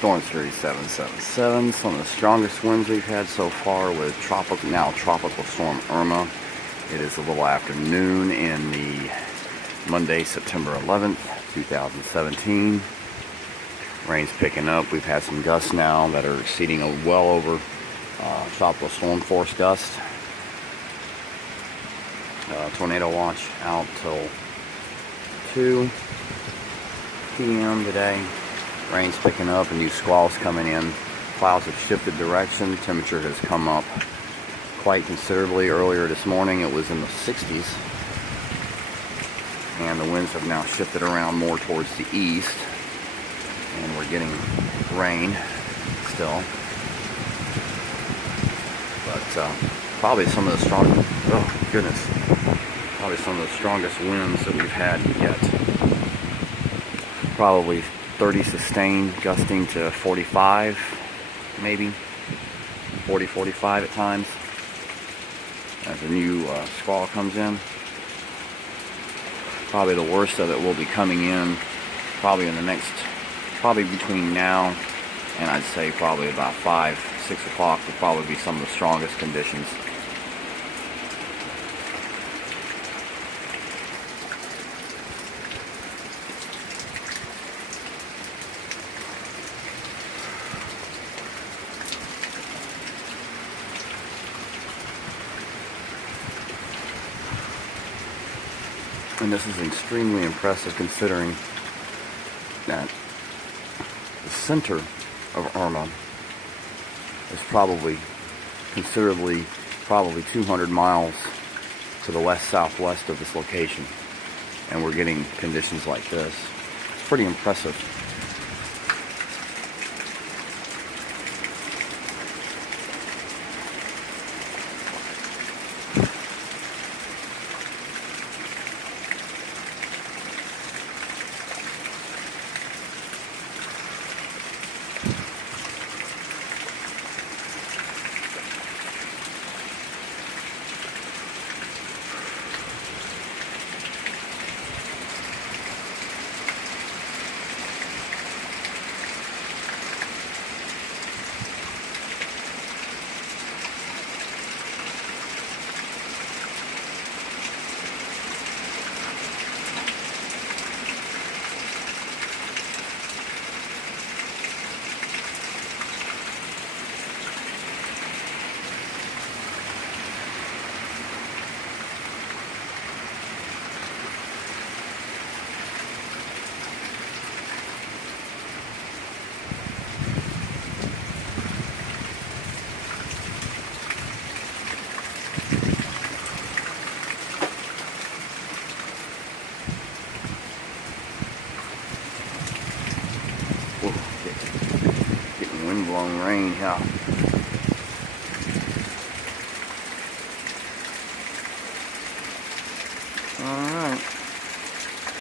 Storm Series 777. It's one of the strongest winds we've had so far with Tropical Storm Irma. It is a little after noon in the Monday, September 11th, 2017. Rain's picking up. We've had some gusts now that are exceeding well over tropical storm force gusts. Tornado watch out till 2 p.m. today. Rain's picking up and new squalls coming in. Clouds have shifted direction. Temperature has come up quite considerably. Earlier this morning it was in the 60s. And the winds have now shifted around more towards the east. And we're getting rain still. But probably some of the strongest, probably some of the strongest winds that we've had yet. Probably 30 sustained, gusting to 45, maybe 40, 45 at times, as a new squall comes in. Probably the worst of it will be coming in probably in the next, probably between now and I'd say probably about 5, 6 o'clock will probably be some of the strongest conditions. And this is extremely impressive considering that the center of Irma is probably considerably, probably 200 miles to the west-southwest of this location. And we're getting conditions like this. It's pretty impressive. Getting wind-blown rain, yeah. All right.